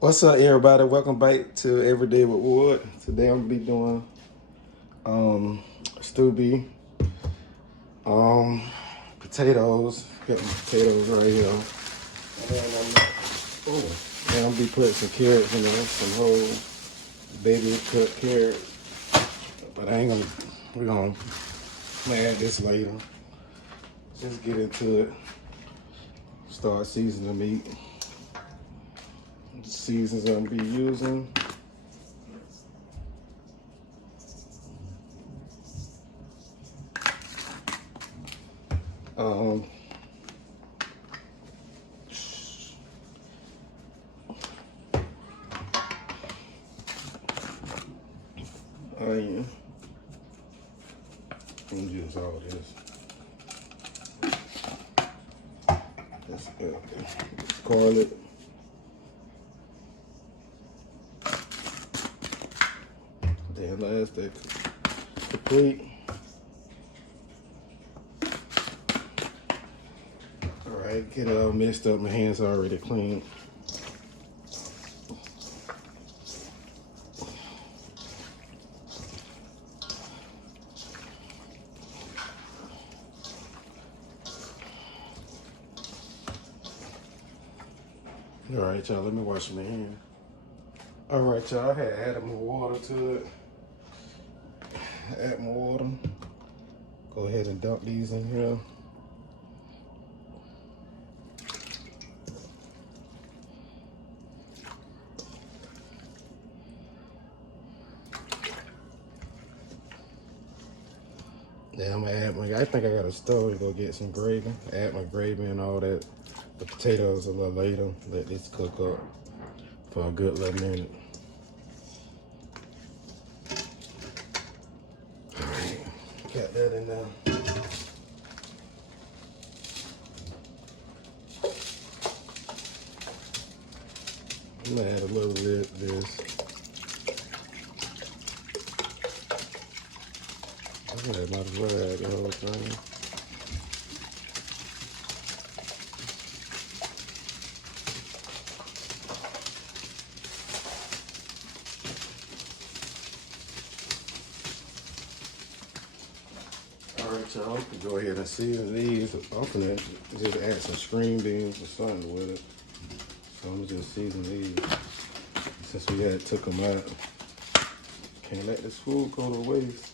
What's up, everybody? Welcome back to Everyday with Wood. Today I'm gonna be doing stew beef, potatoes. Got my potatoes right here, and I'm gonna be putting some carrots in there, some whole baby cut carrots. But I ain't gonna. We're gonna add this later. Just get into it. Start seasoning the meat. The seasons I'm gonna be using. Onion. I'm gonna use all this. That's good. Garlic. Then last that complete. All right, get it all mixed up. My hands are already clean. All right, y'all, let me wash my hands. All right, y'all, I had added more water to it. Add more water. Go ahead and dump these in here. Then I'm gonna add I think I got a stove to go get some gravy. Add my gravy and all that. The potatoes a little later. Let this cook up for a good little minute. All right, got that in there. I'm gonna add a little bit of this. I might as well add the whole thing. All right, y'all, we can go ahead and season these. I'm gonna just add some string beans or something with it. So I'm gonna just season these. Since we had took them out, can't let this food go to waste.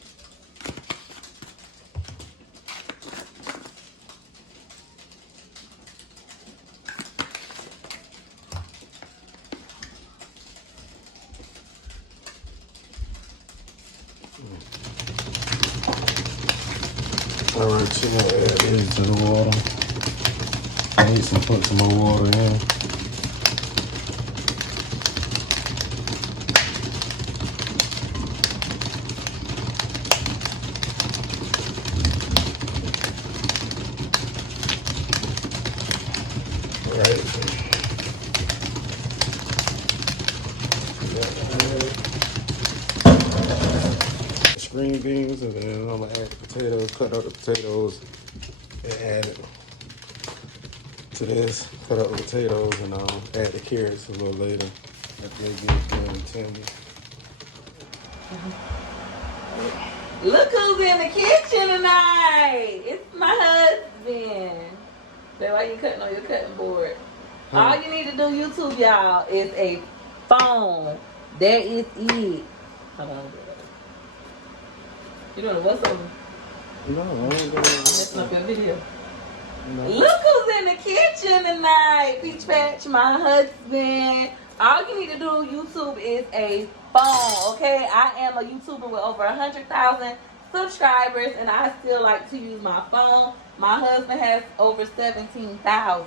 All right, you know, add this to the water. I need to put some more water in. All right. Green beans, and then I'm gonna add the potatoes, cut out the potatoes, and add it to this. Cut out the potatoes, and add the carrots a little later after they get done and tender. Look who's in the kitchen tonight. It's my husband. That's why you cutting on your cutting board. All you need to do, YouTube, y'all, is a phone. That is it. Hold on. You doing what's on? No, I ain't doing I'm messing up your video. No. Look who's in the kitchen tonight. Peach Patch, my husband. All you need to do, YouTube, is a phone, okay? I am a YouTuber with over 100,000 subscribers, and I still like to use my phone. My husband has over 17,000.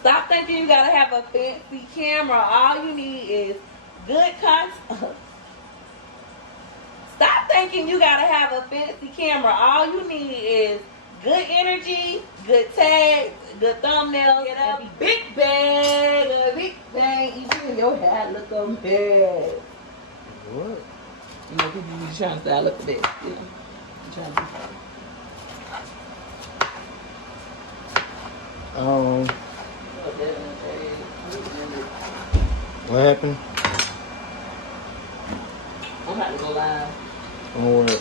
Stop thinking you gotta have a fancy camera. All you need is good content. Stop thinking you gotta have a fancy camera. All you need is good energy, good tags, good thumbnails, and a big bag, even your hair look a mess. What? You know, people be trying to style up the best, you know. I'm trying to do something. What happened? I'm about to go live. On what?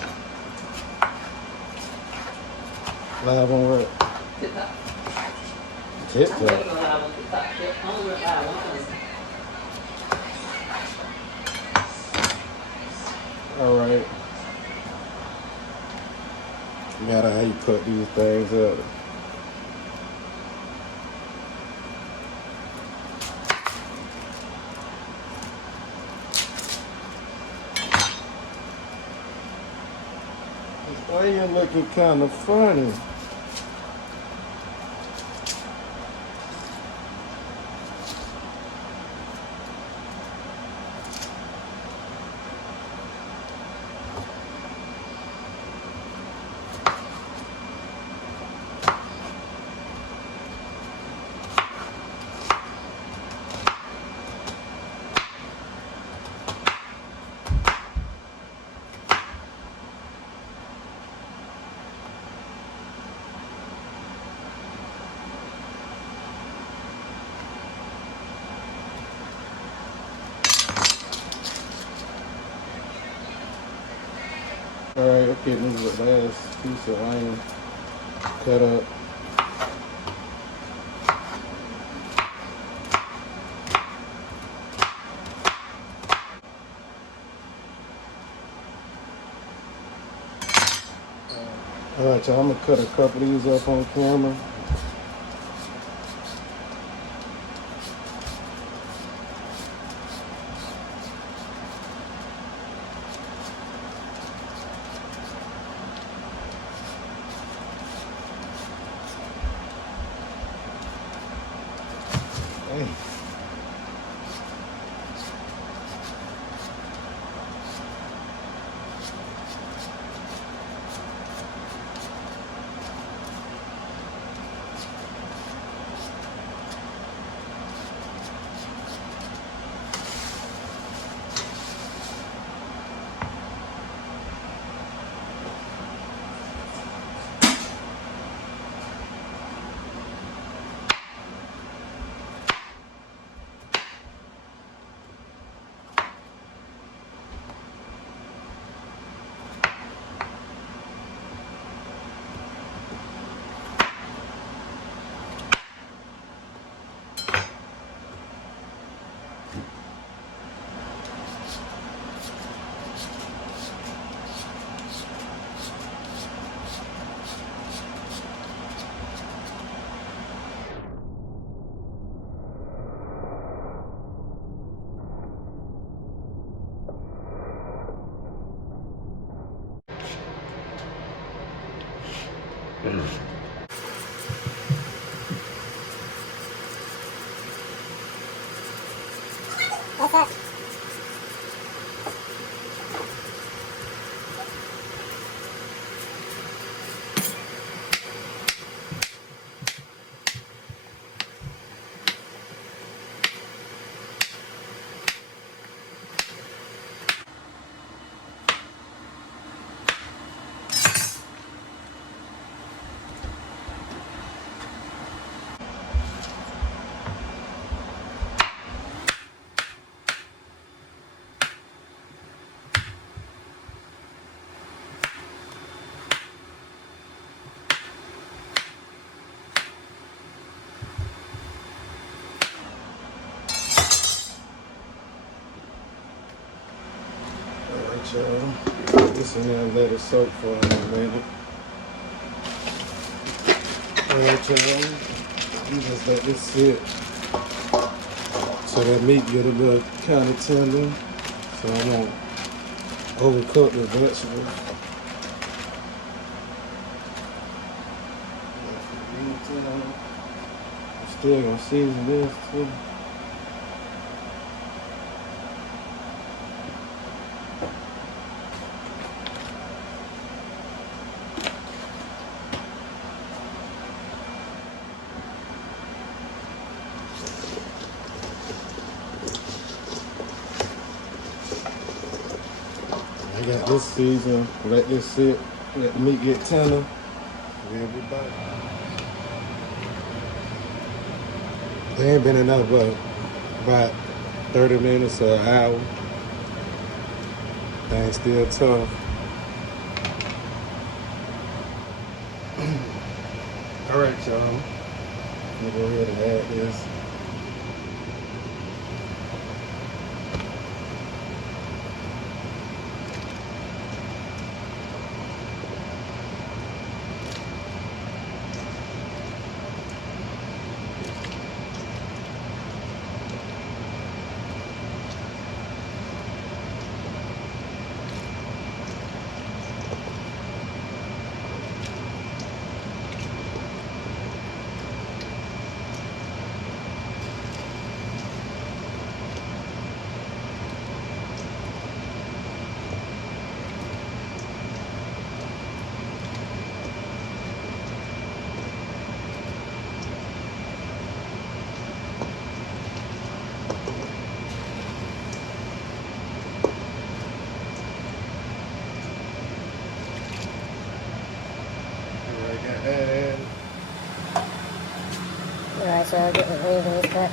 Live on what? TikTok. TikTok. I'm gonna go live on TikTok. I'm gonna go live on Sunday. All right. Matter how you cut these things up. Why you looking kind of funny? Alright, okay, this is the last piece of iron cut up. Alright, y'all, I'm gonna cut a couple of these up on camera. Hey. What's up? Alright, y'all. Put this in there and let it soak for a minute. Alright, y'all. You just let this sit so that meat get a little kind of tender. So I won't overcook the vegetables. I'm still gonna season this too. I got this season, let this sit, let the meat get tender, we'll be back. There ain't been enough, but about 30 minutes or an hour. Thing's still tough. All right, y'all. I'm gonna go ahead and add this. All right, got that added. Alright, so I'll get the leaving this cut.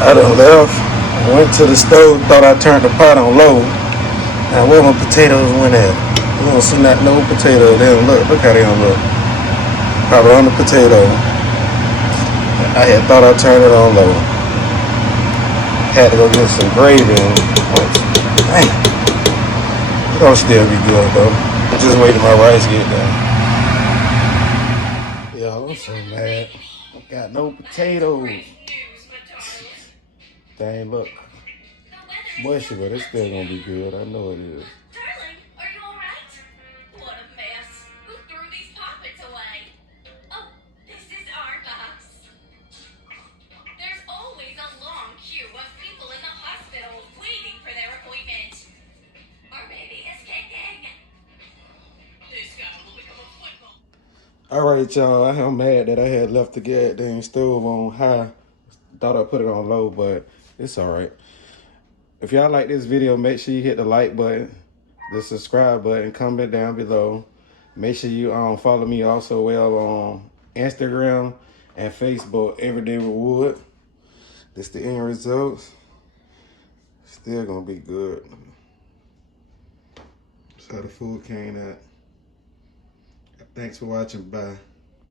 I done left, went to the stove, thought I turned the pot on low. Now where my potatoes went at? You don't see not no potato. They don't look. Look how they don't look. Probably on the potato. I had thought I turned it on low. Had to go get some gravy and dang. It's gonna still be good though. Just wait till my rice get done. Yo, I'm so mad. Got no potatoes. Dang, look. Mushy, but it's still gonna be good. I know it is. Darling, are you alright? What a mess. Who threw these poppets away? Oh, this is our box. There's always a long queue of people in the hospital waiting for their appointment. Our baby is kicking. This guy will become a football. All right, y'all. I'm mad that I had left the goddamn stove on high. Thought I put it on low, but it's all right. If y'all like this video, make sure you hit the like button, the subscribe button, comment down below. Make sure you follow me also well on Instagram and Facebook, Everyday with Wood. This the end results. Still gonna be good. That's how the food came out. Thanks for watching. Bye.